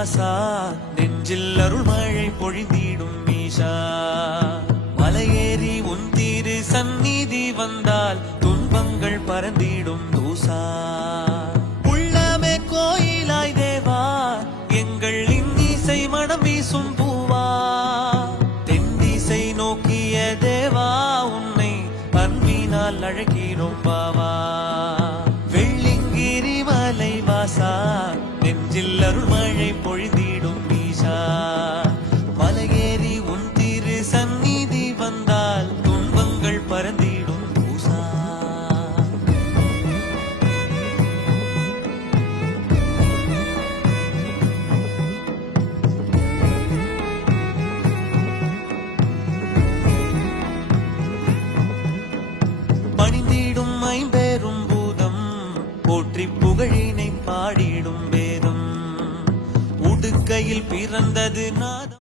வாசா நெஞ்சில் அருள் மழை பொழிந்திடும் மீஷா மலையேறி உன் தீரு சந்நிதி வந்தால் துன்பங்கள் பறந்திடும் தூசா உள்ளமே கோயிலாய் தேவா எங்கள் இன்னிசை மனம் வீசும் பூவா தென்திசை நோக்கிய தேவா உன்னை அன்பினால் அழகிறோம் பாவா வெள்ளிங்கிரி மலை வாசா நெஞ்சில் அருள் மழை பொழிந்திடும் மீஷா மலையேறி உன் திரு சந்நிதி வந்தால் துன்பங்கள் பறந்திடும் பூசா பணிந்திடும் ஐம்பெரும் பூதம் போற்றி புகழினை பாடிடும் வேதம் உடுக்கையில் பிறந்தது நாதம்.